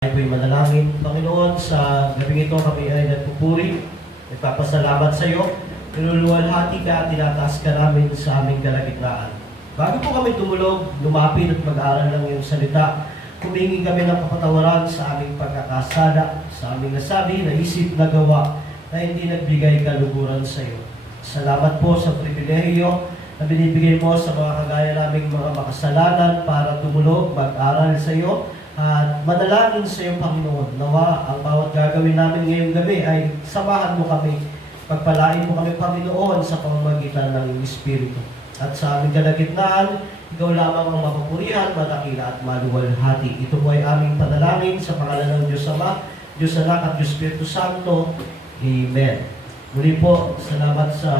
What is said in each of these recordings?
Tayo po'y manalangin, Panginoon, sa gabing ito kami ay nagpupuri, nagpapasalamat sa iyo, niluluwalhati ka at tinataas ka namin sa aming kalagitnaan. Bago po kami tumulog, lumapit at mag-aaral ng iyong salita, humingi kami ng kapatawaran sa aming pagkakasala, sa aming nasabi, naisip, nagawa, na hindi nagbigay kaluguran sa iyo. Salamat po sa pribilehiyo na binibigay mo sa mga kagaya naming mga makasalanan para tumulog, mag-aral sa iyo, at manalangin sa iyo, Panginoon. Nawa, ang bawat gagawin namin ngayong gabi ay samahan mo kami. Pagpalain mo kami, Panginoon, sa pamamagitan ng iyong Espiritu. At sa aming kalagitnaan, ikaw lamang ang mapupurihan, madakila at maluwalhati. Ito po ay aming panalangin sa pangalan ng Diyos Ama, Diyos Anak at Diyos Espiritu Santo. Amen. Muli po, salamat sa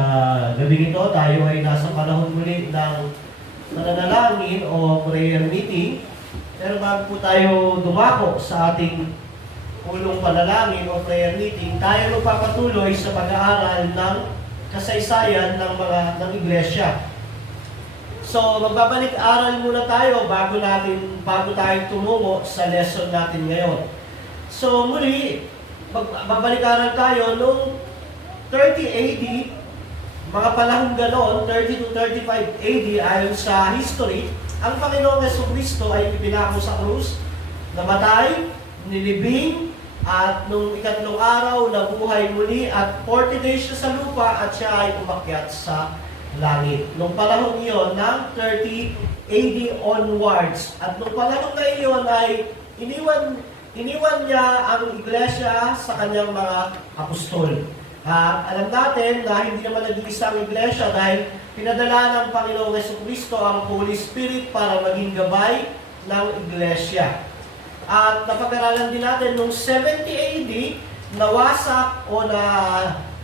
gabing ito. Tayo ay nasa panahon muli ng pananalangin o prayer meeting. Pero bago po tayo dumako sa ating ulong panalangin o prayer meeting, tayo magpapatuloy sa pag-aaral ng kasaysayan ng iglesia. So, magbabalik-aral muna tayo bago tayo tumungo sa lesson natin ngayon. So, muli, magbabalik-aral tayo noong 30 AD, mga panahon ganon, 30 to 35 AD ayon sa history. Ang Panginoong Jesucristo ay ipinako sa krus, namatay, nilibing, at nung ikatlong araw, nabuhay muli, at 40 days siya sa lupa, at siya ay umakyat sa langit. Nung panahon iyon, ng 30 AD onwards, at nung panahon na iyon ay iniwan niya ang iglesia sa kanyang mga apostol. Alam natin na hindi naman nag-iisa ang iglesia dahil pinadala ng Panginoong Jesucristo ang Holy Spirit para maging gabay ng iglesia. At napag-aralan din natin noong 70 AD, nawasak o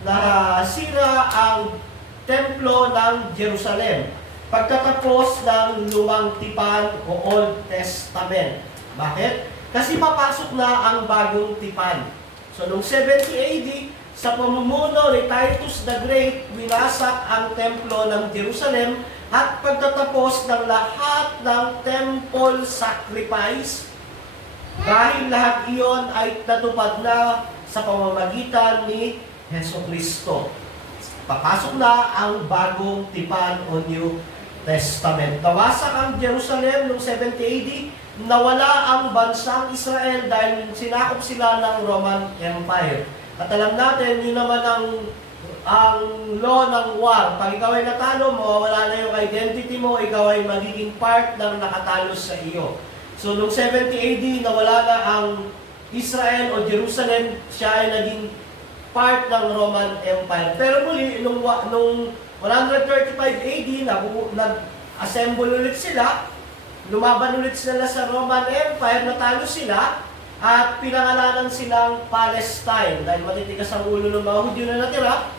nasira ang templo ng Jerusalem pagtatapos ng lumang tipan o Old Testament. Bakit? Kasi papasok na ang bagong tipan. So noong 70 AD, sa pamumuno ni Titus the Great, winasak ang templo ng Jerusalem at pagtatapos ng lahat ng temple sacrifice, dahil lahat iyon ay natupad na sa pamamagitan ni Jesucristo. Papasok na ang bagong tipan o New Testament. Nawasak ang Jerusalem noong 70 AD, nawala ang bansang Israel dahil sinakop sila ng Roman Empire. At alam natin, yun naman ang law ng war. Pag ikaw ay natalo, mawawala na yung identity mo, ikaw ay magiging part ng nakatalo sa iyo. So, noong 70 AD, nawala na ang Israel o Jerusalem, siya ay naging part ng Roman Empire. Pero muli, nung 135 AD, nag-assemble ulit sila, lumaban ulit sila sa Roman Empire, natalo sila, at pinangalanan silang Palestine. Dahil matitigas ang ulo ng mga Hudyo na natira,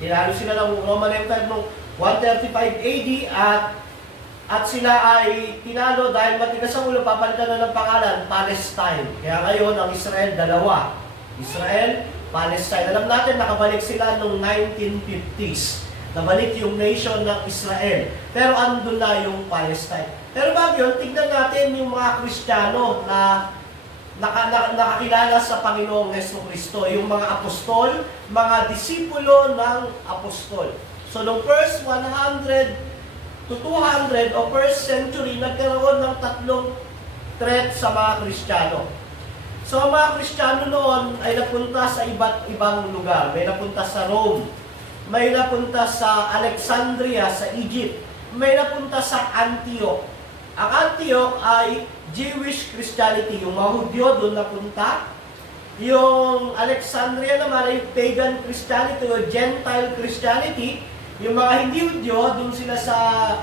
tinalo sila ng Roman Empire noong 135 AD at sila ay tinalo dahil matigas ang ulo, papalitan na ng pangalan, Palestine. Kaya ngayon, ang Israel, dalawa. Israel, Palestine. Alam natin, nakabalik sila noong 1950s. Nabalik yung nation ng Israel. Pero andun na yung Palestine. Pero bago yun, tignan natin yung mga Kristiyano na nakakilala sa Panginoong Jesucristo, yung mga apostol, mga disipulo ng apostol. So, noong first 100 to 200 o first century, nagkaroon ng tatlong threat sa mga Kristiyano. So, ang mga Kristiyano noon ay napunta sa iba't ibang lugar. May napunta sa Rome, may napunta sa Alexandria, sa Egypt, may napunta sa Antioch. Ang Antioch ay Jewish Christianity, yung mga Hudyo doon napunta. Yung Alexandria naman ay pagan Christianity o Gentile Christianity. Yung mga hindi Hudyo, doon sila sa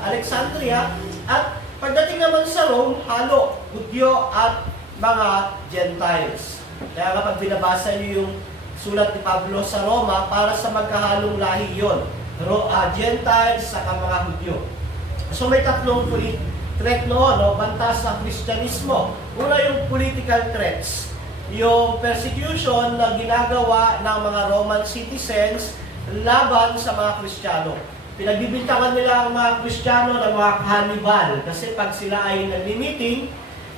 Alexandria. At pagdating naman sa Rome, halo, Hudyo at mga Gentiles. Kaya kapag binabasa niyo yung sulat ni Pablo sa Roma, para sa magkahalong lahi yun. Gentiles sa mga Hudyo. So may tatlong threat noon, banta sa Kristyanismo. Una yung political threats. Yung persecution na ginagawa ng mga Roman citizens laban sa mga Kristiyano. Pinagbibintangan nila ang mga Kristiyano ng mga Hannibal. Kasi pag sila ay nag-meeting,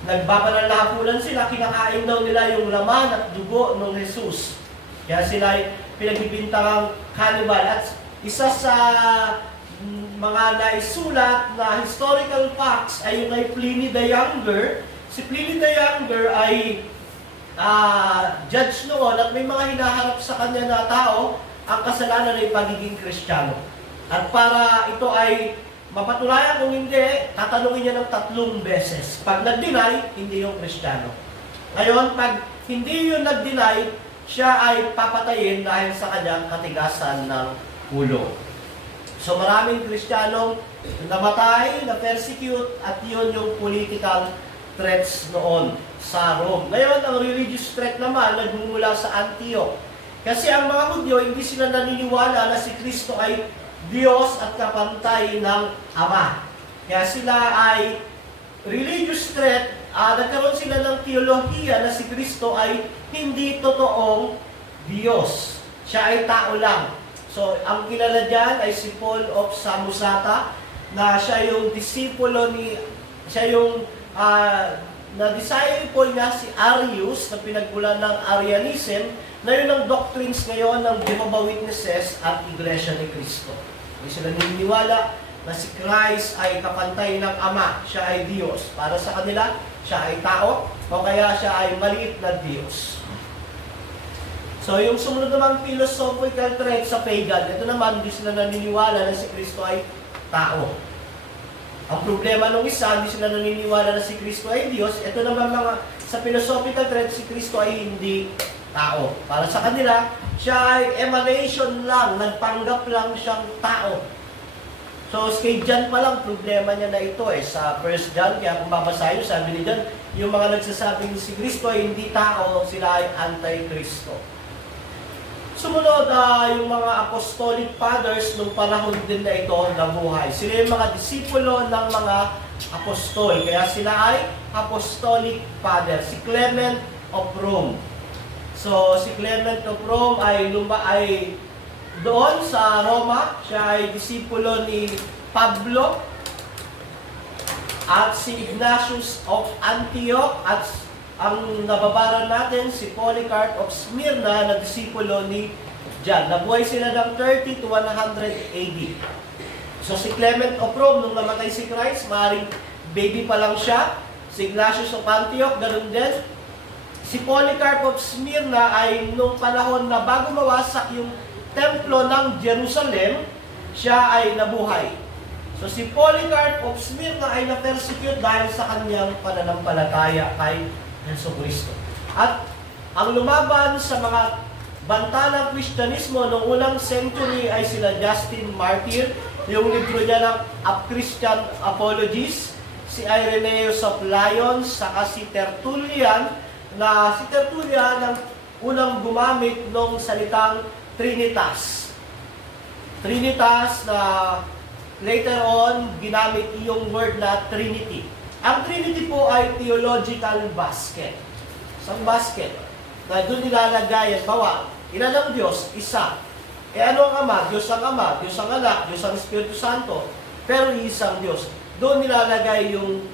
nagbabanal na hapunan sila, kinakain daw nila yung laman at dugo ng Jesus. Kaya sila ay pinagbibintangang cannibal. At isa sa mga naisulat na historical facts ay yung kay Pliny the Younger. Si Pliny the Younger ay judge noon at may mga hinaharap sa kanya na tao ang kasalanan ay pagiging Kristiyano. At para ito ay mapatunayan kung hindi, tatanungin niya ng 3 beses. Pag nag-deny, hindi yung Kristiyano. Ngayon, pag hindi yung nag-deny, siya ay papatayin dahil sa kanyang katigasan ng ulo. So maraming Kristiyanong namatay, na-persecute, at yun yung political threats noon sa Rome. Ngayon, ang religious threat naman nagmumula sa Antioch. Kasi ang mga Hudyo, hindi sila naniniwala na si Kristo ay Diyos at kapantay ng Ama. Kaya sila ay religious threat, nagkaroon sila ng teolohiya na si Kristo ay hindi totoong Diyos. Siya ay tao lang. So, ang kilala dyan ay si Paul of Samosata, na siya yung na-disciple niya si Arius, na pinagmulan ng Arianism, na yun ang doctrines ngayon ng Jehovah's Witnesses at Iglesia ni Cristo. Hindi sila naniniwala na si Christ ay kapantay ng Ama, siya ay Diyos. Para sa kanila, siya ay tao, o kaya siya ay maliit na Diyos. So, yung sumunod namang philosophical threat sa pagan, ito naman, hindi sila naniniwala na si Kristo ay tao. Ang problema ng isa, hindi sila naniniwala na si Kristo ay Diyos. Ito naman sa philosophical threat, si Kristo ay hindi tao. Para sa kanila, siya ay emanation lang, nagpanggap lang siyang tao. So, kay John pa lang, problema niya na ito sa 1 John, kaya kung babasahin, sabi ni John, yung mga nagsasabing si Kristo ay hindi tao, sila ay anti-Kristo. Sumunod, yung mga apostolic fathers nung panahon din na ito nabuhay. Sila yung mga disipulo ng mga apostol. Kaya sila ay apostolic father. Si Clement of Rome. So, si Clement of Rome ay doon sa Roma. Siya ay disipulo ni Pablo. At si Ignatius of Antioch. At ang nababara natin, si Polycarp of Smyrna na disipulo ni John. Nabuhay sila ng 30 to 100 AD. So si Clement of Rome, nung namatay si Christ, maaaring baby pa lang siya. Si Ignatius of Antioch, ganun din. Si Polycarp of Smyrna ay nung panahon na bago mawasak yung templo ng Jerusalem, siya ay nabuhay. So si Polycarp of Smyrna ay na-persecute dahil sa kanyang pananampalataya kay Jesucristo. At ang lumaban sa mga banta ng Kristyanismo noong unang century ay sila Justin Martyr, yung libro niya ng Christian Apologies, si Irenaeus of Lyons, saka si Tertullian, na si Tertullian ang unang gumamit ng salitang Trinitas. Trinitas na later on ginamit yung word na Trinity. Ang Trinity po ay theological basket. Isang basket na doon nilalagay at bawa. Ilan ang Diyos? Isa. Ano ang Ama? Diyos ang Ama, Diyos ang Anak, Diyos ang Espiritu Santo. Pero isang Diyos. Doon nilalagay yung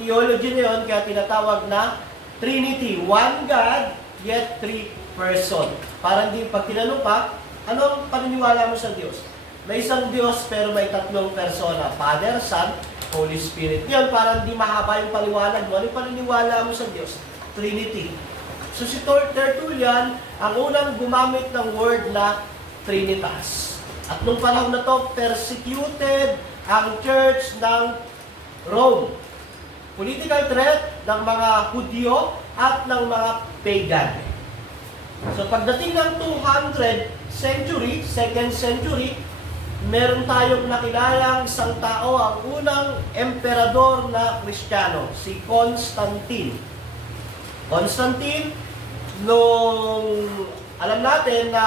theology na yun, kaya tinatawag na Trinity. One God, yet 3 person. Para hindi pag tinanong pa, ano ang paniniwala mo sa Diyos? May isang Diyos pero may 3 persona. Father, Son, Holy Spirit. Yan, para hindi mahaba yung paliwanag mo. Ano yung paniniwala mo sa Diyos? Trinity. So si Tertullian, ang unang gumamit ng word na Trinitas. At nung panahon na to, persecuted ang church ng Rome. Political threat ng mga Hudyo at ng mga pagan. So pagdating ng 200 century, 2nd century, meron tayong nakilalang isang tao, ang unang emperador na Kristiyano, si Constantine. Constantine, nung alam natin na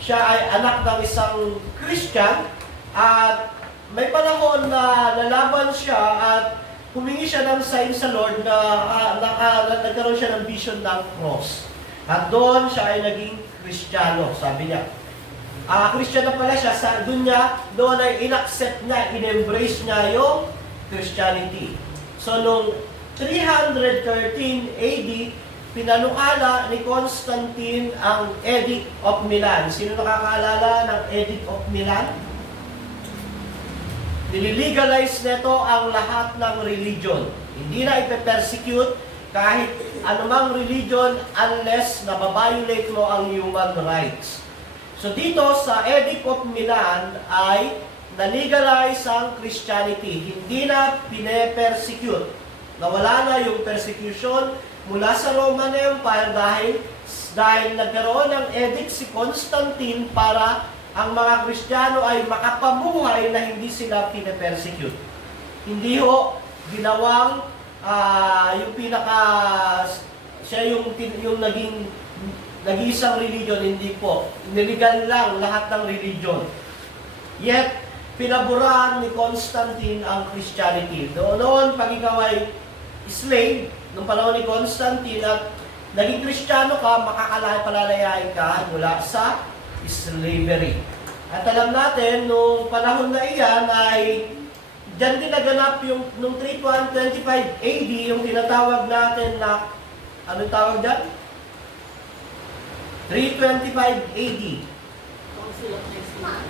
siya ay anak ng isang Christian, at may panahon na lalaban siya at humingi siya ng sign sa Lord na nagkaroon siya ng vision ng cross. At doon siya ay naging Kristiyano, sabi niya. Christian na pala siya, doon ay in-accept niya, in-embrace niya yung Christianity. So, noong 313 AD, pinanukala ni Constantine ang Edict of Milan. Sino nakakaalala ng Edict of Milan? Nililegalize nito ang lahat ng religion. Hindi na ipe-persecute kahit anumang religion unless nababiolate mo ang human rights. So dito sa Edict of Milan ay na-legalize ang Christianity. Hindi na pine-persecute. Nawala na yung persecution mula sa Roman Empire dahil nagkaroon ng edict si Constantine para ang mga Kristiyano ay makapamuhay na hindi sila pine-persecute. Hindi ho ginawang yung siya yung nag-iisang religion, hindi po. Niligan lang lahat ng religion. Yet, pinaburahan ni Constantine ang Christianity. Noon, pag ikaw ay slave, nung panahon ni Constantine at naging Kristiyano ka, makakapalalayain ka mula sa slavery. At alam natin, nung panahon na iyan ay diyan din naganap yung nung 325 AD, yung tinatawag natin na, anong tawag dyan? 325 AD.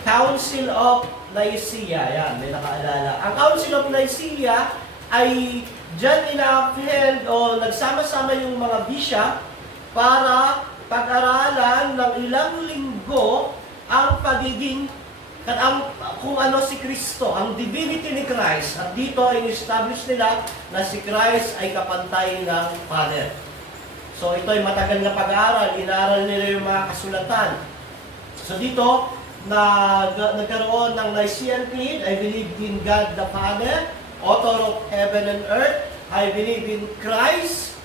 Council of Nicaea. Yan, may nakaalala. Ang Council of Nicaea ay diyan ina-upheld o nagsama-sama yung mga bishop para pag-aralan ng ilang linggo ang pagiging kung ano si Kristo, ang divinity ni Christ. At dito in-establish nila na si Christ ay kapantay ng Father. So ito ay matagal na pag-aaral, inaaral nila yung mga kasulatan. So dito, nagkaroon ng Nicene Creed, I believe in God the Father, author of heaven and earth. I believe in Christ.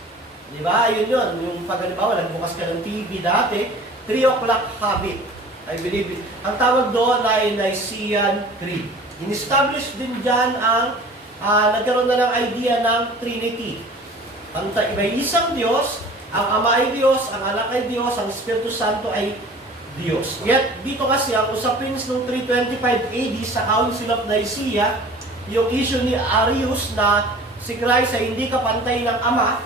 Di ba? Yun. Yung pag-alibawa, nagbukas ka ng TV dati, 3 o'clock habit. I believe in. Ang tawag doon ay Nicene Creed. In-establish din dyan ang, nagkaroon na ng idea ng Trinity. May isang Diyos, ang Ama ay Diyos, ang Anak ay Diyos, ang Espiritu Santo ay Diyos. Yet, dito kasi, ang usapin noong 325 AD sa Council of Nicaea, yung issue ni Arius na si Christ ay hindi kapantay ng Ama,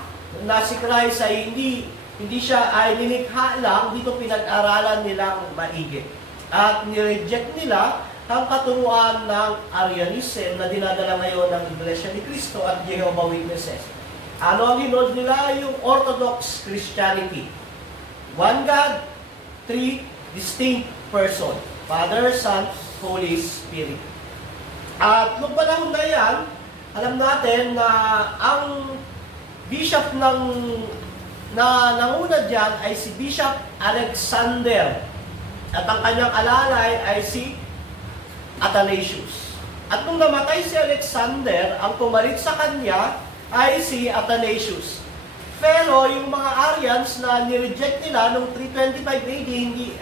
na si Christ ay hindi siya ay nilikha lang, dito pinag-aralan nilang maigi. At nireject nila ang katuruan ng Arianism na dinadala ngayon ng Iglesia ni Cristo at Jehovah's Witnesses. Ano ang hinold nila? Yung Orthodox Christianity. One God, 3 distinct person. Father, Son, Holy Spirit. At nung panahon na yan, alam natin na ang bishop na nanguna dyan ay si Bishop Alexander. At ang kanyang alalay ay si Athanasius. At nung namatay si Alexander, ang pumalit sa kanya ay si Athanasius. Pero yung mga Arians na nireject nila noong 325 AD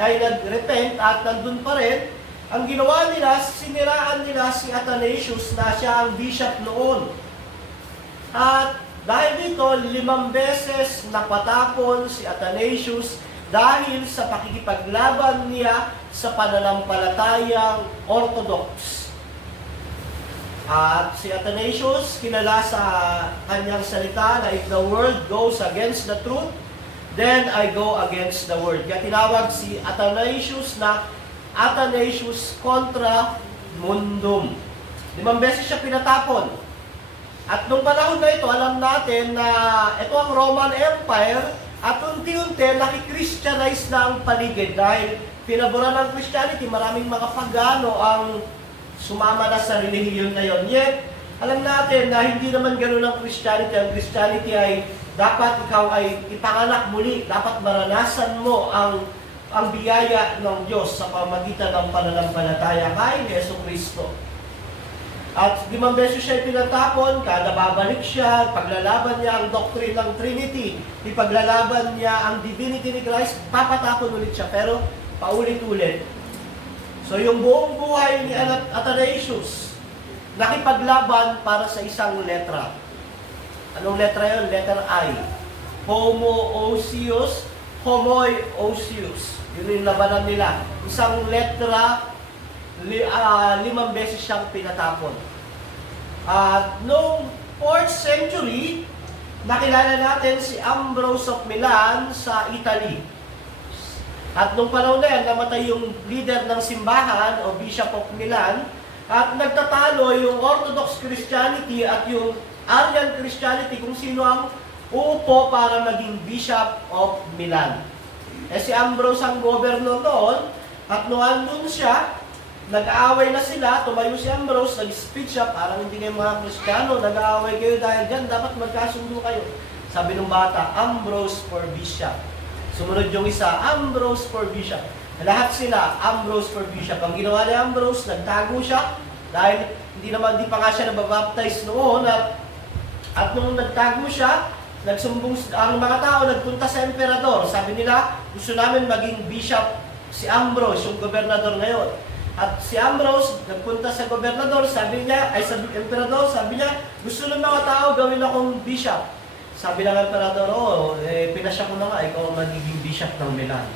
ay nag-repent at nandun pa rin, ang ginawa nila, siniraan nila si Athanasius na siya ang bishop noon. At dahil dito, 5 beses napatapon si Athanasius dahil sa pakikipaglaban niya sa pananampalatayang Orthodox. At si Athanasius, kilala sa kanyang salita na if the world goes against the truth, then I go against the world. Kaya tinawag si Athanasius na Athanasius contra mundum. 5 beses siya pinatapon. At nung panahon na ito, alam natin na ito ang Roman Empire at unti-unti naki-Christianize na ang paligid dahil pinaboran ng Christianity, maraming mga pagano ang sumama na sa relihiyon na yon. Yet, alam natin na hindi naman ganoon ang Christianity. Ang Christianity ay dapat ikaw ay ipanganak muli, dapat maranasan mo ang biyaya ng Diyos sa pamagitan ng pananampalataya kay Jesucristo. At 5 beses siya pinatapon, kada babalik siya, paglalaban niya ang doctrine ng Trinity, ipaglalaban niya ang divinity ni Christ, papatapon ulit siya, pero paulit-ulit. So yung buong buhay ni Athanasius, nakipaglaban para sa isang letra. Anong letra yun? Letter I. Homoousios, homoiousios. Yun yung labanan nila. Isang letra, 5 beses siyang pinatapon. At noong 4th century, nakilala natin si Ambrose of Milan sa Italy. At nung panahon na yan, namatay yung leader ng simbahan o Bishop of Milan at nagtatalo yung Orthodox Christianity at yung Arian Christianity kung sino ang uupo para maging Bishop of Milan. Si Ambrose ang governor noon at nung andun siya, nag-aaway na sila, tumayo si Ambrose, nag-speech siya, parang hindi kayo mga Kristiyano, nag-aaway kayo dahil dyan, dapat magkasundo kayo. Sabi ng bata, Ambrose for Bishop. Sumunod yung isa, Ambrose for Bishop. Lahat sila, Ambrose for Bishop. Ang ginawa ni Ambrose, nagtago siya, dahil hindi pa nga siya nababaptize noon, at nung nagtago siya, nagsumbong ang mga tao, nagpunta sa emperador. Sabi nila, gusto namin maging bishop si Ambrose, yung gobernador ngayon. At si Ambrose, nagpunta sa gobernador, sa emperador, sabi niya, gusto ng mga tao gawin akong bishop. Sabi ng emperador, pinasya ko na nga, ikaw ang magiging bishop ng Milan.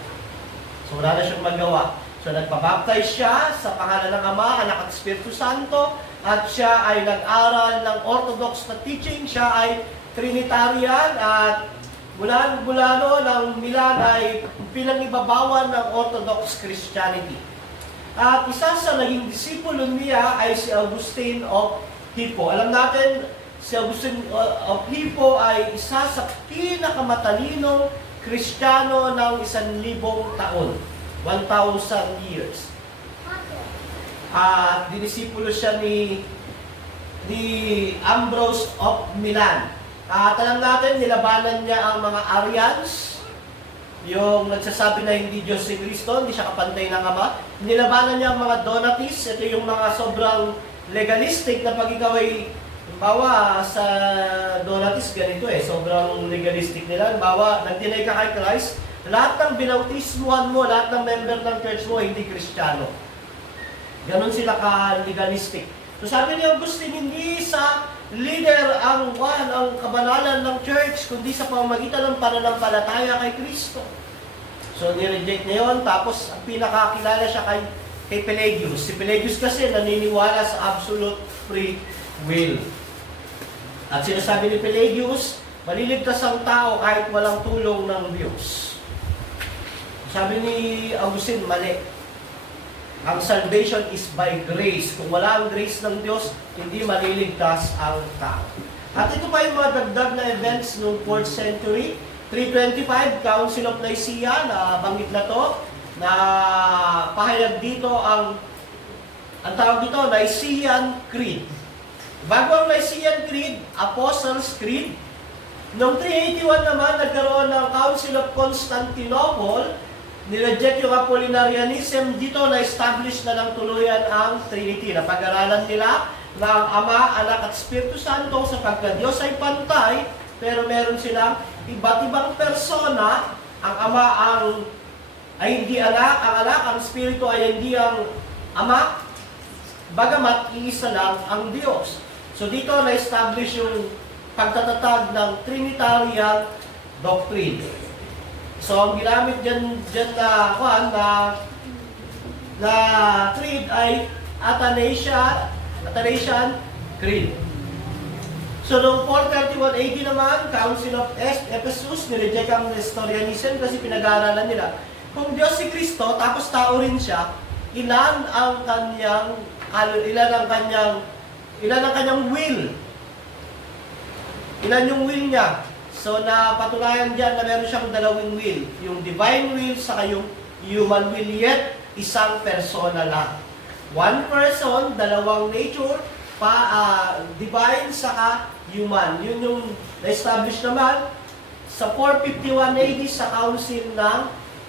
So wala na siyang magawa. So nagpabaptize siya sa pangalan ng Ama, Anak at Espiritu Santo, at siya ay nag-aral ng Orthodox na teaching, siya ay Trinitarian, at mula noon ang Milan ay pinangibabawan ng Orthodox Christianity. At isa sa naging disipulo niya ay si Augustine of Hippo. Alam natin, si Augustine of Hippo ay isa sa pinakamatalinong Kristiyano ng 1,000 taon. 1,000 years. At dinisipulo siya ni Ambrose of Milan. At alam natin, nilabanan niya ang mga Arians, yung nagsasabi na hindi Diyos si Kristo, hindi siya kapantay ng Ama. Nilabanan niya ang mga Donatists, ito yung mga sobrang legalistic na pag ikaw ay, bawa sa Donatists, ganito sobrang legalistic nila. Bawa, nag-deny ka kay Christ, lahat ng binautismuhan mo, lahat ng member ng church mo, hindi Kristiyano. Ganon sila ka-legalistic. So sabi ni Augustine, hindi sa leader ang kabanalan ng church, kundi sa pamamagitan ng pananampalataya kay Kristo. So nireject niya yun, tapos ang pinakakilala siya kay Pelagius. Si Pelagius kasi naniniwala sa absolute free will. At sinasabi ni Pelagius, maliligtas ang tao kahit walang tulong ng Diyos. Sabi ni Augustine, mali. Ang salvation is by grace. Kung wala ang grace ng Diyos, hindi maliligtas ang tao. At ito pa yung mga dagdag na events noong 4th century. 325, Council of Nicaea, na banggit na to, na pahayag dito ang tawag dito, Nicene Creed. Bago ang Nicene Creed, Apostles' Creed. Noong 381 naman, nagkaroon ng Council of Constantinople. Nireject yung Apollinarianism, dito na-establish na ng tuluyan ang Trinity. Napag-aralan nila na ang Ama, Anak at Espiritu Santo sapagkat Diyos ay pantay, pero meron silang iba't ibang persona. Ang Ama ay hindi anak, ang anak, ang Espiritu ay hindi ang Ama, bagamat iisa lang ang Diyos. So dito na-establish yung pagtatatag ng Trinitarian doctrine. So, ang ginamit dyan na creed ay Athanasian Creed. So, noong 431 AD naman, Council of Ephesus, nireject ang Nestorianism kasi pinag-aaralan nila. Kung Diyos si Kristo, tapos tao rin siya, ilan ang kanyang will? Ilan yung will niya? So, napatunayan dyan na meron siyang dalawang will. Yung divine will sa yung human will, yet isang persona lang. One person, dalawang nature, divine saka human. Yun yung na-establish naman sa 451 AD sa Council ng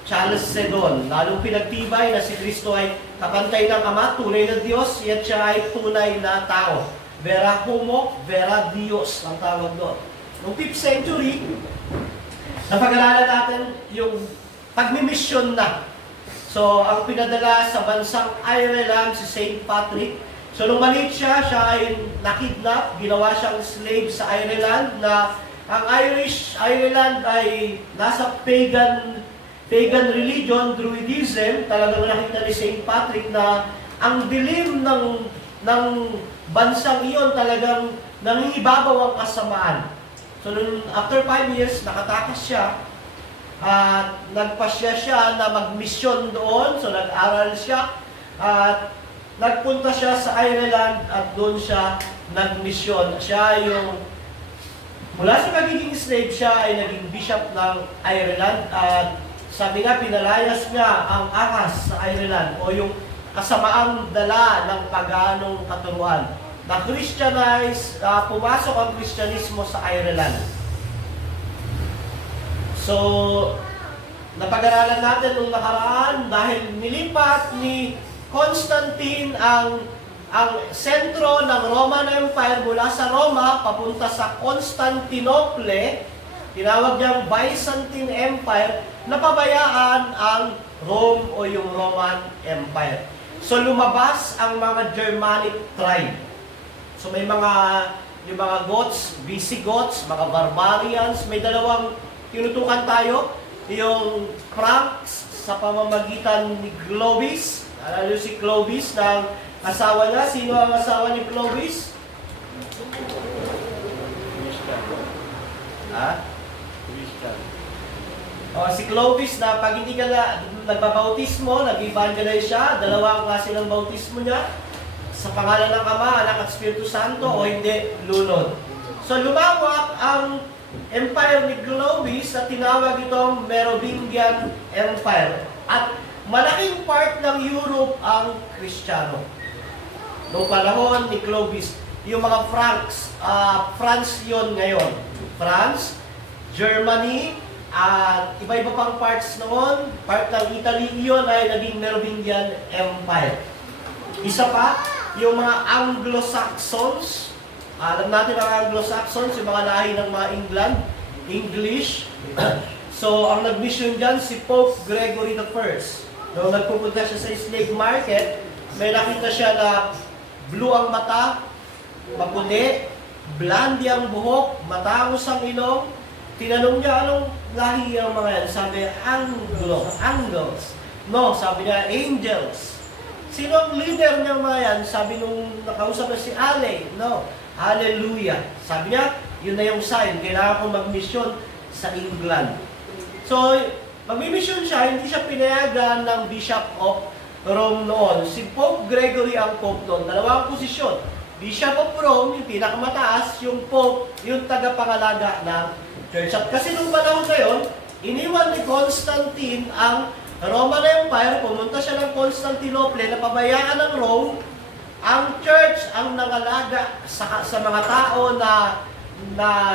Chalcedon. Lalong pinagtibay na si Kristo ay kapantay ng Ama, tunay na Diyos, yet siya ay tunay na tao. Vera homo, vera Dios ang tawag doon. Noong 5th century, napag-aralan natin yung pagmimisyon na. So, ang pinadala sa bansang Ireland si St. Patrick. So, nung maliit siya ay nakidnap, ginawa siyang slave sa Ireland na ang Ireland ay nasa pagan religion, Druidism. Talagang nakita ni St. Patrick na ang dilim ng bansang iyon talagang nangingibabaw ang kasamaan. So, after 5 years, nakatakas siya at nagpasya siya na magmisyon doon. So, nag-aral siya at nagpunta siya sa Ireland at doon siya nagmisyon. Siya yung, mula sa pagiging slave, siya ay naging bishop ng Ireland at sabi nga, pinalayas niya ang ahas sa Ireland o yung kasamaang dala ng paganong katuruan. Na-Christianize, pumasok ang Kristyanismo sa Ireland. So, napag-aralan natin nung nakaraan dahil nilipat ni Constantine ang sentro ng Roman Empire mula sa Roma papunta sa Constantinople, tinawag niyang Byzantine Empire, napabayaan ang Rome o yung Roman Empire. So lumabas ang mga Germanic tribe. So may yung mga Goths, Visigoths, mga Barbarians, may dalawang tinutukan tayo, yung Franks sa pamamagitan ni Clovis. Alala niyo si Clovis ng asawa niya. Sino ang asawa ni Clovis? Si Clovis na pag hindi ka nagbabautismo, nag-evangelize siya, dalawang klase ng bautismo niya, sa pangalan ng Ama, Anak at Espiritu Santo o hindi, lunod. So lumawak ang Empire ni Clovis at tinawag itong Merovingian Empire. At malaking part ng Europe ang Kristiyano. Noong panahon ni Clovis, yung mga Franks, France yon ngayon. France, Germany, at iba-iba pang parts noon, part ng Italy, iyon ay naging Merovingian Empire. Isa pa, yung mga Anglo-Saxons, alam natin ang Anglo-Saxons, yung mga lahi ng mga English. So, ang nag-mission dyan, si Pope Gregory I. Noong nagpupunta siya sa slave market, may nakita siya na blue ang mata, maputi, blondie ang buhok, matangos ang ilong. Tinanong niya, anong lahi ang mga yan? Sabi, Anglos. No, sabi niya, angels. Sino ang leader ng mga yan? Sabi nung nakausap na si Ale, no, hallelujah. Sabi niya, yun na yung sign, kailangan kong mag-mission sa England. So, mag-mission siya, hindi siya pinayagan ng Bishop of Rome noon. Si Pope Gregory ang Pope noon. Dalawang posisyon. Bishop of Rome, yung pinakamataas, yung Pope, yung tagapangalaga ng Church. At kasi nung panahon na yun, iniwan ni Constantine ang Roman Empire, pumunta siya ng Constantinople, napabayaan ng Rome, ang Church ang nangalaga sa mga tao na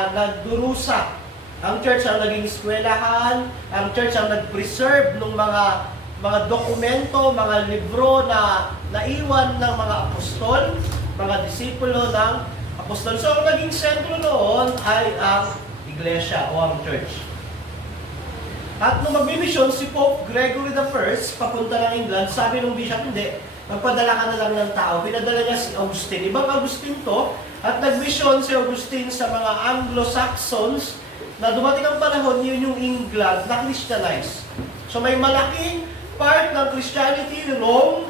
nagdurusa. Ang Church ang naging eskwelahan, ang Church ang nag-preserve ng mga dokumento, mga libro na naiwan ng mga apostol, mga disipulo ng apostol. So, ang naging sentro noon ay ang Iglesia o ang Church. At nung magmimisyon si Pope Gregory I, papunta ng England, sabi ng bishop, hindi, magpadala ka na lang ng tao. Pinadala niya si Augustine. Ibang Augustine to, at nagmisyon si Augustine sa mga Anglo-Saxons na dumating ang panahon, yun yung England na Christianized. So may malaking part ng Christianity, Rome,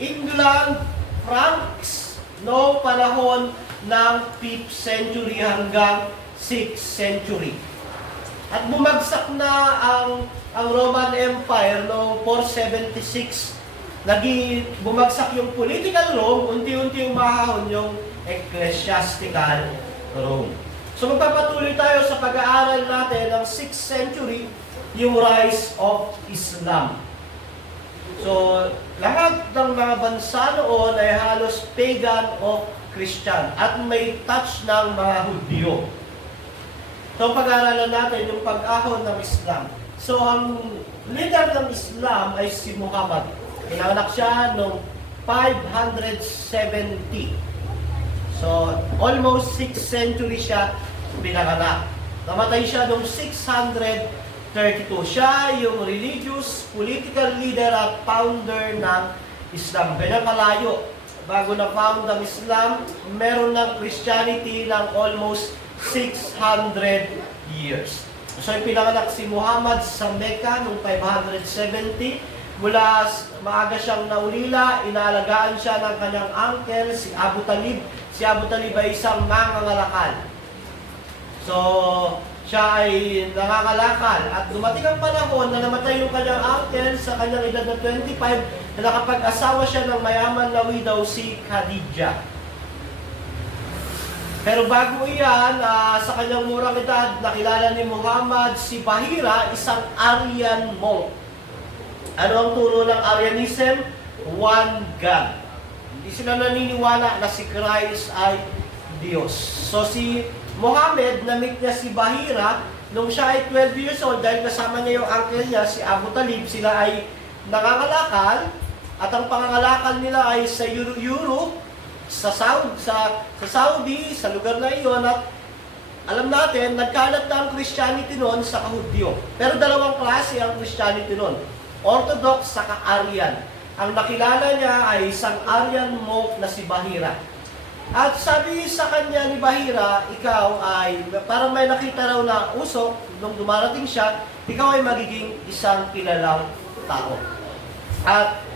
England, France, noong panahon ng 5th century hanggang 6th century. At bumagsak na ang Roman Empire noong 476. Bumagsak yung political Rome, unti-unti umahon yung ecclesiastical Rome. So magpapatuloy tayo sa pag-aaral natin ng 6th century, yung rise of Islam. So lahat ng mga bansa noon ay halos pagan o Christian at may touch ng mga Hudyo. So, pag-aaralan natin yung pag-ahon ng Islam. So, ang leader ng Islam ay si Muhammad. Pinanganak siya noong 570. So, almost 6th century siya pinanganak. Namatay siya noong 632. Siya yung religious, political leader at founder ng Islam. Kaya kalayo. Bago na-found ang Islam, meron ng Christianity ng almost 600 years. So, pinanganak si Muhammad sa Mecca noong 570. Mula maaga siyang naulila, inaalagaan siya ng kanyang uncle, si Abu Talib, Si Abu Talib ay isang mangangalakal. So, siya ay nangangalakal at dumating ang panahon na namatay yung kanyang uncle sa kanyang edad na 25 na nakapag-asawa siya ng mayaman na widow si Khadijah. Pero bago iyan, sa kanyang murang edad, nakilala ni Muhammad si Bahira, isang Aryan monk. Ano ang turo ng Aryanism? One God. Hindi sila naniniwala na si Christ ay Diyos. So si Muhammad, na-meet niya si Bahira nung siya ay 12 years old dahil kasama niya yung uncle niya, si Abu Talib. Sila ay nangangalakal at ang pangangalakal nila ay sa Europe, sa Saudi, sa lugar na iyon, at alam natin, nagkalat na ang Christianity noon sa Kahudyo. Pero dalawang klase ang Christianity noon, Orthodox saka Aryan. Ang nakilala niya ay isang Aryan monk na si Bahira. At sabi sa kanya ni Bahira, ikaw ay, parang may nakita raw na usok, nung dumarating siya, ikaw ay magiging isang kilalang tao. At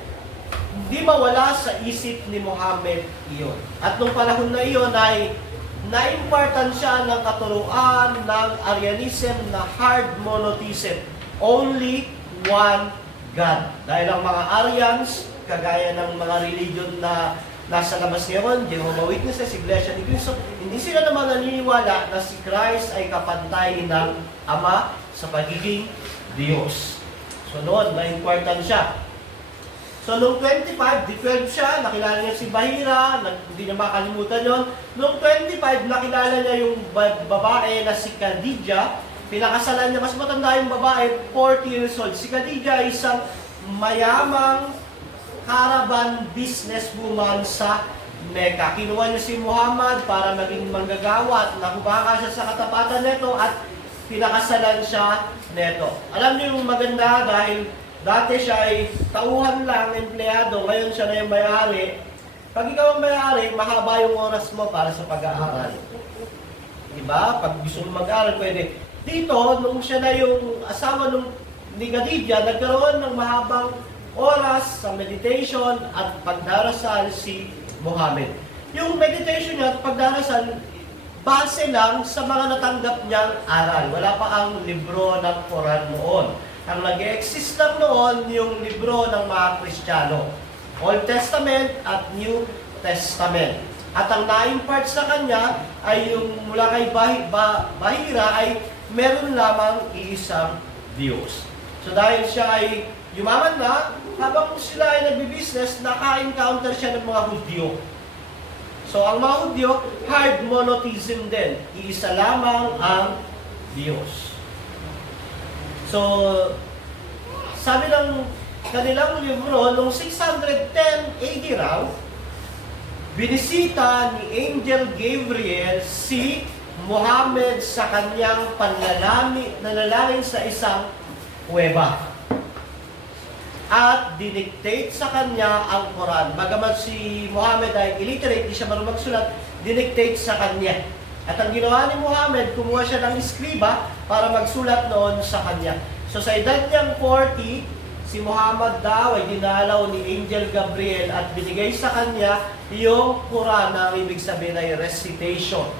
hindi mawala sa isip ni Muhammad iyon. At nung panahon na iyon ay na-impartan siya ng katuruan ng Aryanism na hard monotheism. Only one God. Dahil ang mga Aryans, kagaya ng mga religion na nasa labas ngayon, Jehovah's Witnesses, Iglesia ni Cristo, hindi sila naman naniniwala na si Christ ay kapantay ng Ama sa pagiging Diyos. So noon, na-impartan siya. So, noong 25, di 12 siya, nakilala niya si Bahira, hindi niya makalimutan yon. Noong 25, nakilala niya yung babae na si Khadijah, pinakasalan niya, mas matanda yung babae, 40 years old. Si Khadijah ay isang mayamang caravan businesswoman sa Mecca. Kinuha niya si Muhammad para maging manggagawa at nakubaka siya sa katapatan nito at pinakasalan siya nito. Alam niyo yung maganda dahil dati siya ay tauhan lang, empleyado, ngayon siya na yung may-ari. Pag ikaw ang may-ari, mahaba yung oras mo para sa pag-aaral. Diba? Pag gusto mo mag-aaral, pwede. Dito, nung siya na yung asawa ni Khadijah, nagkaroon ng mahabang oras sa meditation at pagdarasal si Muhammad. Yung meditation niya at pagdarasal, base lang sa mga natanggap niyang aral. Wala pa ang libro ng Quran noon. Ang nag-exist lang noon yung libro ng mga Kristiyano, Old Testament at New Testament. At ang na-impart sa kanya ay yung mula kay Bahira ay meron lamang iisang Diyos. So dahil siya ay yumaman na, habang sila ay nagbi-business, naka-encounter siya ng mga Hudyo. So ang mga Hudyo, hard monotheism din. Iisa lamang ang Diyos. So, sabi ng kanilang libro, noong 610 AD raw, binisita ni Angel Gabriel si Muhammad sa kanyang nanalangin sa isang kuweba. At dinictate sa kanya ang Quran. Bagamat si Muhammad ay illiterate, di siya marunong magsulat, dinictate sa kanya. At ang ginawa ni Muhammad, kumuha siya ng iskriba para magsulat noon sa kanya. So sa edad niyang 40, si Muhammad daw ay dinalaw ni Angel Gabriel at binigay sa kanya yung Quran na ibig sabihin ay recitation.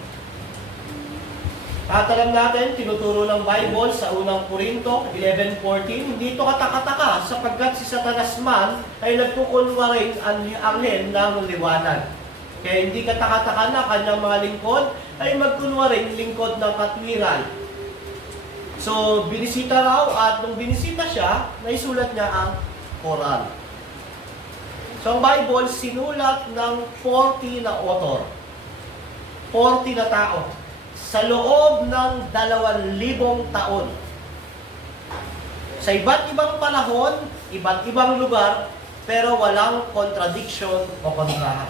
At alam natin, tinuturo ng Bible sa unang Korinto 11:14, hindi ito katakataka sapagkat si Satanas man ay nagkukunwaring anghel ng liwanag. Kaya hindi katakataka na kanyang mga lingkod ay magkunwaring lingkod ng katwiran. So, binisita raw at nung binisita siya, naisulat niya ang Quran. So, ang Bible sinulat ng 40 na author. 40 na tao. Sa loob ng 2,000 taon. Sa iba't ibang panahon, iba't ibang lugar, pero walang contradiction o kontrahan.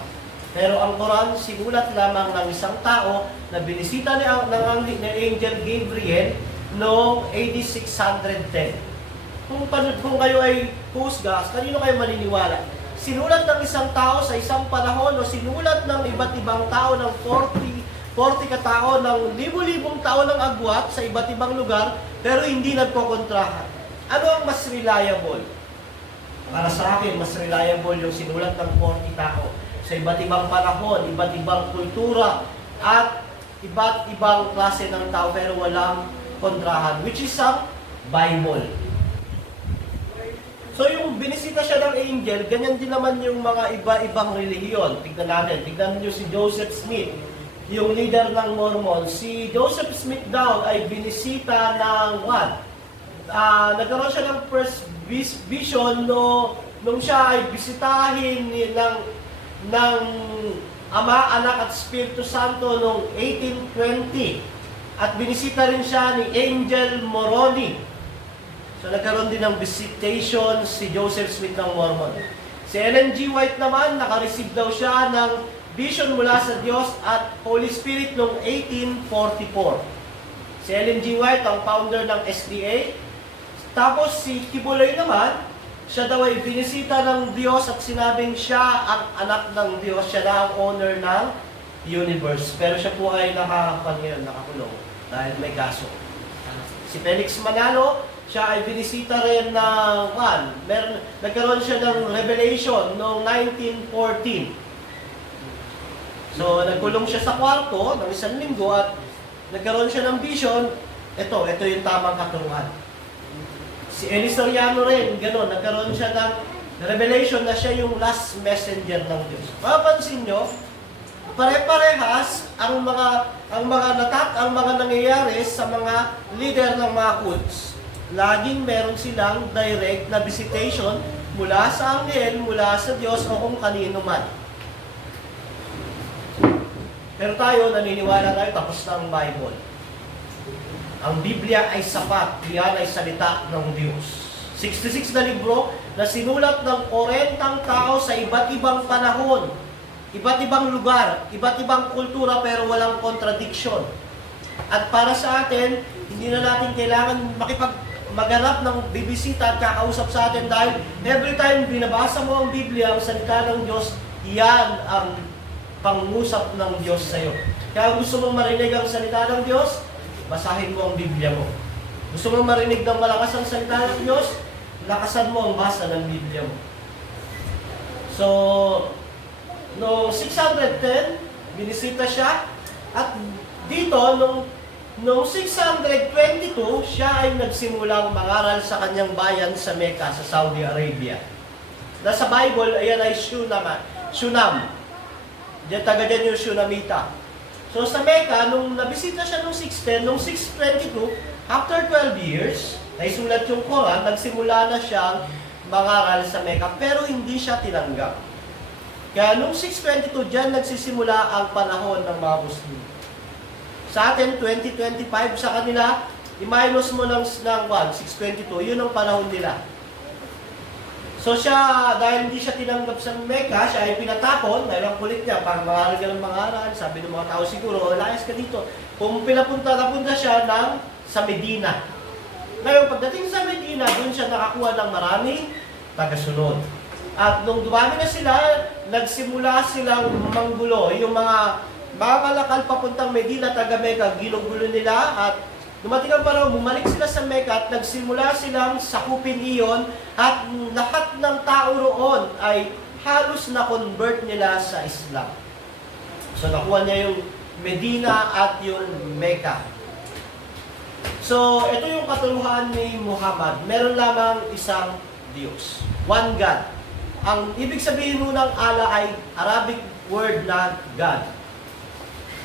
Pero ang Quran, sinulat lamang ng isang tao na binisita ni Angel Gabriel noong AD 610. Kung kayo ay husga, kanino kayo maniniwala? Sinulat ng isang tao sa isang panahon o sinulat ng iba't ibang tao ng 40 katao ng libu-libong tao ng agwat sa iba't ibang lugar, pero hindi nagkokontrahan. Ano ang mas reliable? Para sa akin, mas reliable yung sinulat ng 40 tao. sa iba't ibang panahon, iba't ibang kultura, at iba't ibang klase ng tao pero walang kontrahan, which is ang Bible. So yung binisita siya ng angel, ganyan din naman yung mga iba-ibang relihiyon. Tignan natin, tignan nyo si Joseph Smith, yung leader ng Mormon. Si Joseph Smith daw ay binisita ng nagkaroon siya ng first vision nung siya ay bisitahin ng Ama, Anak at Espiritu Santo noong 1820. At binisita rin siya ni Angel Moroni. So nagkaroon din ng visitation si Joseph Smith ng Mormon. Si Ellen G. White naman, nakareceive daw siya ng vision mula sa Diyos at Holy Spirit noong 1844. Si Ellen G. White, ang founder ng SDA. Tapos si Kibuloy naman, siya daw ay binisita ng Diyos at sinabing siya ang anak ng Diyos, siya na ang owner ng universe. Pero siya po ay nakakulong dahil may kaso. Si Felix Manalo, siya ay binisita rin ng nagkaroon siya ng revelation noong 1914. So, nagkulong siya sa kwarto ng 1 linggo at nagkaroon siya ng vision. Ito yung tamang katuruan. Si Eli Soriano rin, gano'n, nagkaroon siya ng revelation na siya yung last messenger ng Diyos. Mapapansin nyo, pare-parehas ang mga nangyayari sa mga leader ng mga cults. Laging meron silang direct na visitation mula sa anghel, mula sa Diyos o kung kanino man. Pero tayo, naniniwala tayo, tapos na ang Bible. Ang Biblia ay sapat, yan ay salita ng Diyos. 66 na libro na sinulat ng 40 tao sa iba't ibang panahon, iba't ibang lugar, iba't ibang kultura pero walang contradiction. At para sa atin, hindi na natin kailangan maghanap ng bibisita at kakausap sa atin dahil every time binabasa mo ang Biblia, ang salita ng Diyos, yan ang pangusap ng Diyos sa iyo. Kaya gusto mong marinig ang salita ng Diyos, basahin mo ang Biblia mo. Gusto mong marinig ng malakas ang salita ng Diyos, lakasan mo ang basa ng Biblia mo. So, no 610, binisita siya, at dito, noong 622, siya ay nagsimulang mangaral sa kanyang bayan sa Mecca, sa Saudi Arabia. Nasa Bible, ayan ay Shunam. Diyan taga dyan yung Shunamita. So sa Mecca, nung nabisita siya noong 610, noong 622, after 12 years, naisulat yung Quran, nagsimula na siyang mangaral sa Mecca, pero hindi siya tinanggap. Kaya noong 622, dyan nagsisimula ang panahon ng mga Muslim. Sa atin, 2025, sa kanila, i-minus mo ng 622, yun ang panahon nila. So siya, dahil hindi siya tinanggap sa Mecca, siya ay pinatapon, dahil ang kulit niya, pang mangaral ka ng mangaral, sabi ng mga tao siguro, layas ka dito. Kung napunta siya sa Medina. Ngayon, pagdating sa Medina, doon siya nakakuha ng maraming tagasunod. At nung dumami na sila, nagsimula silang manggulo. Yung mga kalakal papuntang Medina, taga Mecca, ginugulo nila at dumating ang panahon, bumalik sila sa Mecca at nagsimula silang sakupin iyon at lahat ng tao roon ay halos na-convert nila sa Islam. So nakuha niya yung Medina at yung Mecca. So ito yung katuluhan ni Muhammad. Meron lamang isang Diyos. One God. Ang ibig sabihin mo ng Allah ay Arabic word na God.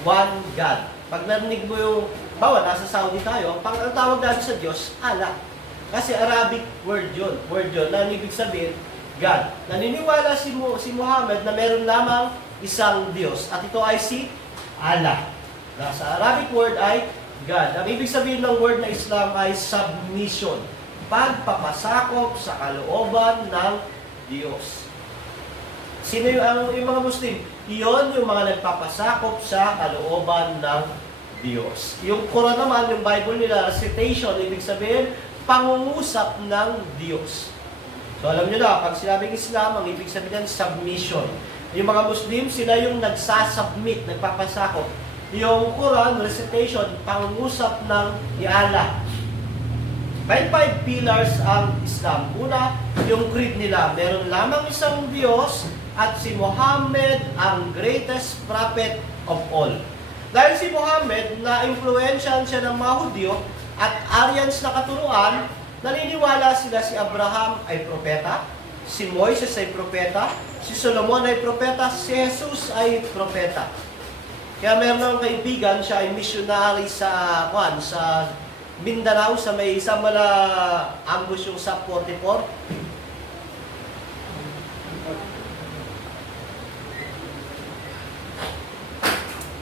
One God. Pag narinig mo yung nasa Saudi tayo, ang tawag natin sa Diyos, Allah. Kasi Arabic word yun. Na ibig sabihin, God. Naniniwala si Muhammad na meron lamang isang Diyos. At ito ay si Allah. Sa Arabic word ay God. Ang ibig sabihin ng word na Islam ay submission. Pagpapasakop sa kalooban ng Diyos. Sino yung mga Muslim? Iyon yung mga nagpapasakop sa kalooban ng Diyos. Yung Quran naman, yung Bible nila, recitation, ibig sabihin, pangungusap ng Diyos. So alam nyo na, pag sinabing Islam, ang ibig sabihin submission. Yung mga Muslim, sila yung nagsasubmit, nagpapasakop. Yung Quran, recitation, pangungusap ng Allah. May 5 pillars ang Islam. Una, yung creed nila, meron lamang isang Diyos, at si Muhammad ang greatest prophet of all. Dahil si Muhammad, na-influensyahan siya ng mga Hudyo at Aryans na katuruan, naniniwala sila si Abraham ay propeta, si Moises ay propeta, si Solomon ay propeta, si Jesus ay propeta. Kaya meron akong kaibigan, siya ay missionary sa Mindanao, sa may isang ambush yung sa 44.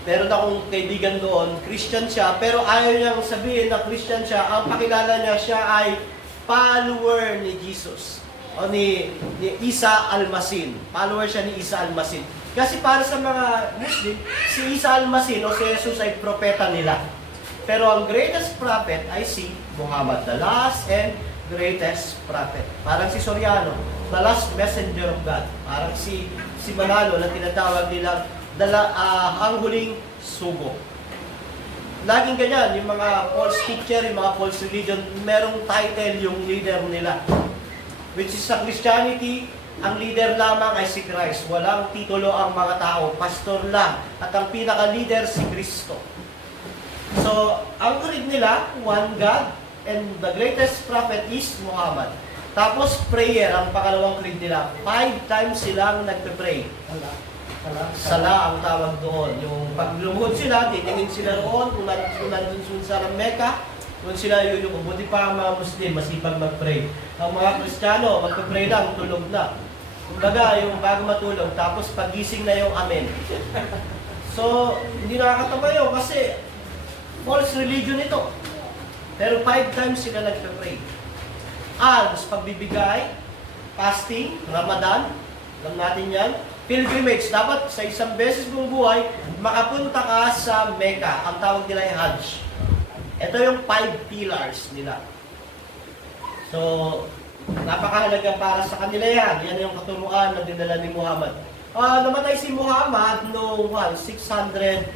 Meron akong kaibigan doon, Christian siya, pero ayaw niyang sabihin na Christian siya. Ang pakilala niya, siya ay follower ni Jesus. O ni Isa Almasin. Follower siya ni Isa Almasin. Kasi para sa mga Muslim, si Isa Almasin o si Jesus ay propeta nila. Pero ang greatest prophet ay si Muhammad, the last and greatest prophet. Parang si Soriano, the last messenger of God. Parang si Manalo na tinatawag nila ang huling sugo. Laging ganyan, yung mga false teacher, yung mga false religion, merong title yung leader nila. Which is sa Christianity, ang leader lamang ay si Christ. Walang titulo ang mga tao, pastor lang. At ang pinaka-leader si Kristo. So, ang creed nila, one God, and the greatest prophet is Muhammad. Tapos prayer, ang pakalawang creed nila. 5 times silang nagpe-pray. Sala ang tawag doon. Yung paglumuhod sila, titingin sila roon, kung nandun sa Mecca, kung sila yung buti pa ang mga Muslim, masipag mag-pray. Ang mga Kristiyano, magpe-pray lang, tulog na. Kumbaga, yung bago matulog, tapos pagising na yung amen. So, hindi nakakatama yun kasi false religion ito. Pero 5 times sila nagpe-pray. Alms, pagbibigay, fasting, Ramadan, alam natin yan. Pilgrimage, dapat sa isang beses mong buhay, makapunta ka sa Mecca. Ang tawag nila ay Hajj. Ito yung 5 pillars nila. So, napakahalaga para sa kanila yan. Yan yung katuruan na dinala ni Muhammad. Namatay si Muhammad noong 632.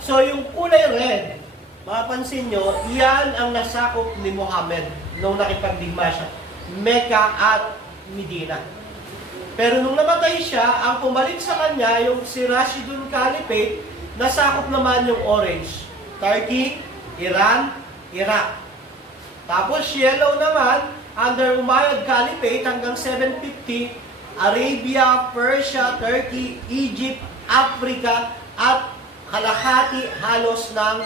So, yung kulay red, mapapansin nyo, yan ang nasakop ni Muhammad nung nakipagdigma siya. Mecca at Medina. Pero nung namatay siya, ang pumalik sa kanya, yung si Rashidun Caliphate, nasakop naman yung orange. Turkey, Iran, Iraq. Tapos yellow naman, under Umayyad Caliphate hanggang 750, Arabia, Persia, Turkey, Egypt, Africa, at kalahati halos ng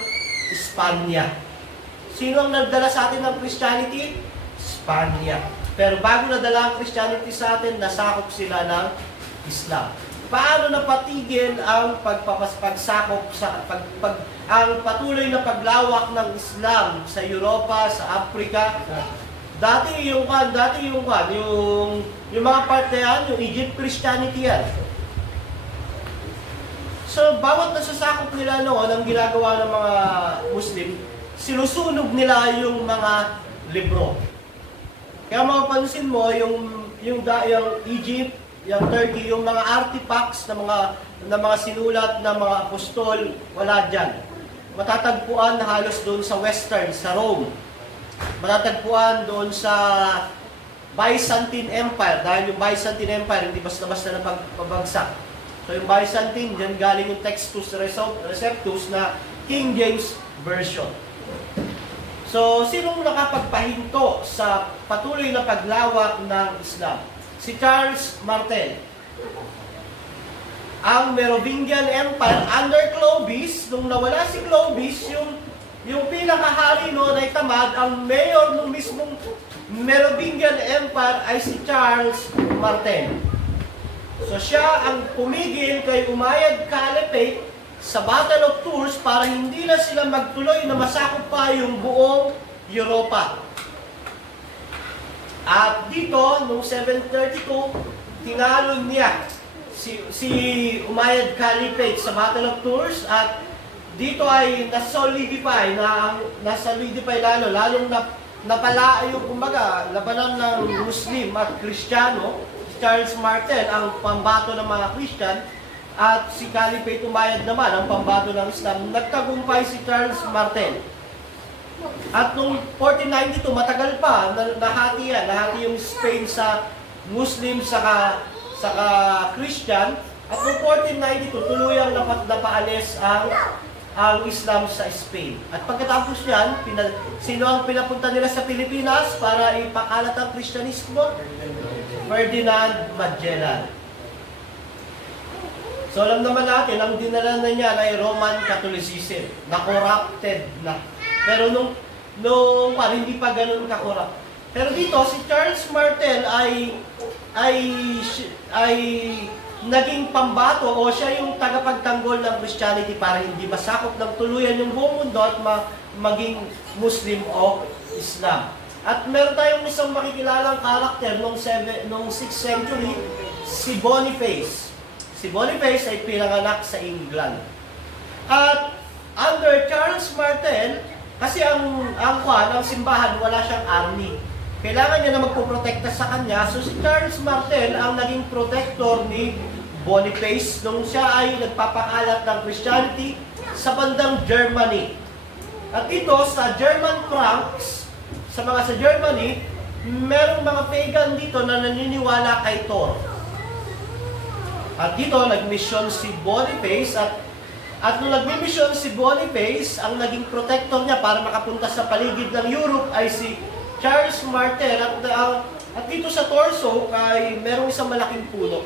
Espanya. Sino ang nagdala sa atin ng Christianity? Espanya. Pero bago nadala ang Christianity sa atin, nasakop sila ng Islam. Paano napatigil ang pagsakop ang patuloy na paglawak ng Islam sa Europa, sa Africa? Dati yung mga parte yan, yung Egypt Christianity yan. So, bawat nasasakop nila noon, ang ginagawa ng mga Muslim, sinusunog nila yung mga libro. Kaya mapapansin mo, yung Egypt, yung Turkey, yung mga artifacts na mga sinulat ng mga apostol, wala dyan. Matatagpuan halos doon sa Western, sa Rome. Matatagpuan doon sa Byzantine Empire, dahil yung Byzantine Empire, hindi basta-basta na pabagsak. So yung Byzantine, dyan galing yung Textus Receptus na King James Version. So, sinong nakapagpahinto sa patuloy na paglawak ng Islam? Si Charles Martel. Ang Merovingian Empire under Clovis, nung nawala si Clovis, yung pinakahari noon ay tamad, ang mayor ng mismong Merovingian Empire ay si Charles Martel. So siya ang pumigil kay Umayyad Caliphate sa Battle of Tours para hindi na sila magtuloy na masakop pa yung buong Europa. At dito, noong 732, tinalo niya si Umayyad Caliphate sa Battle of Tours at dito ay nasolidify lalong napala yung kumbaga labanan ng Muslim at Kristiyano. Charles Martel ang pambato ng mga Christian at si Caliphate Umayyad naman ang pambato ng Islam. Nagtagumpay si Charles Martel. At noong 1492, matagal pa, nahati yung Spain sa Muslim saka saka Christian. At noong 1492, tuluyang napaalis ang Islam sa Spain. At pagkatapos yan, sino ang pinapunta nila sa Pilipinas para ipakalat ang Kristyanismo? Ferdinand Magellan. So alam naman natin, ang dinala na niya ay Roman Catholicism, na corrupted na. Pero nung hindi pa ganun ka-corrupt. Pero dito, si Charles Martel ay naging pambato o siya yung tagapagtanggol ng Christianity para hindi masakop ng tuluyan yung buong mundo at maging Muslim o Islam. At meron tayong isang makikilalang karakter noong 6th century, si Boniface. Si Boniface ay pinanganak sa England. At under Charles Martel, kasi ang simbahan, wala siyang army. Kailangan niya na magpoprotekta sa kanya. So si Charles Martel ang naging protector ni Boniface nung siya ay nagpapakalat ng Christianity sa bandang Germany. At ito sa German Franks, sa Germany, merong mga pagan dito na naniniwala kay Thor. At dito nagmission si Boniface at nung nagmisyon si Boniface, ang naging protector niya para makapunta sa paligid ng Europe ay si Charles Martel. At dito sa torso ay merong isang malaking puno.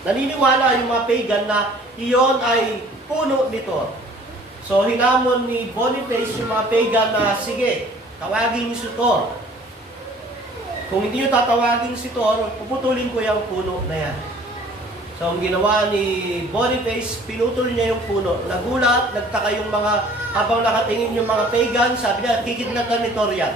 Naniniwala yung mga pagan na iyon ay puno nito. So hinamon ni Boniface yung mga pagan na, sige, tawagin niyo si Thor. Kung hindi niyo tatawagin si Thor, puputulin ko yung puno na yan. So ang ginawa ni Boniface, pinutol niya yung puno. Nagulat, nagtaka yung habang nakatingin yung mga pagan, sabi niya, kikidnatan ni Thor yan.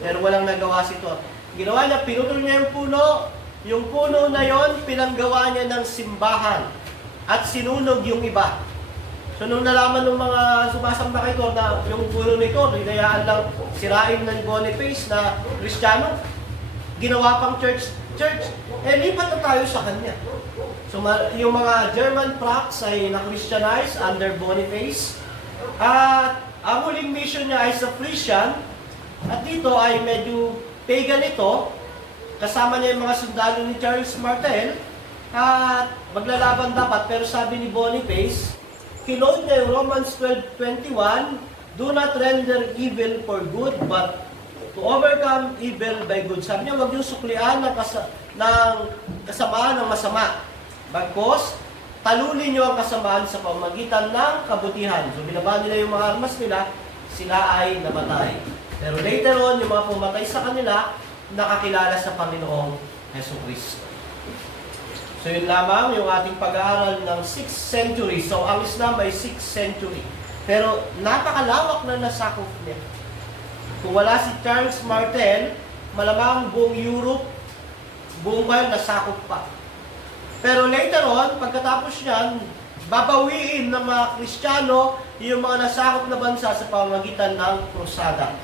Pero walang nagawa si Thor. Ginawa niya, pinutol niya yung puno. Yung puno na yon, pinanggawa niya ng simbahan. At sinunog yung iba. So nung nalaman ng mga sumasamba kay Thor na yung puno ni Thor, hinayaan lang sirain ng Boniface na Kristiyano, ginawa pang church, lipat na tayo sa kanya. So yung mga German Franks ay na-Christianize under Boniface. At ang huling mission niya ay sa Frisian. At dito ay medyo pagan ito. Kasama niya yung mga sundalo ni Charles Martel. At maglalaban dapat. Pero sabi ni Boniface, kinode niya yung Romans 12:21, do not render evil for good, but to overcome evil by good. Sabi niya, huwag yung suklian ng kasamaan ng masama. Bagkos, talunin niyo ang kasamaan sa pamagitan ng kabutihan. So binaban nila yung mga armas nila, sila ay namatay. Pero later on, yung mga pumatay sa kanila, nakakilala sa Panginoong Jesucristo. So yun lamang yung ating pag-aaral ng 6th century. So ang Islam ay 6th century. Pero napakalawak na nasakop niya. Kung wala si Charles Martel, malamang buong Europe, buong world nasakop pa. Pero later on, pagkatapos niyan, babawiin ng mga Kristiyano yung mga nasakop na bansa sa pamamagitan ng krusada.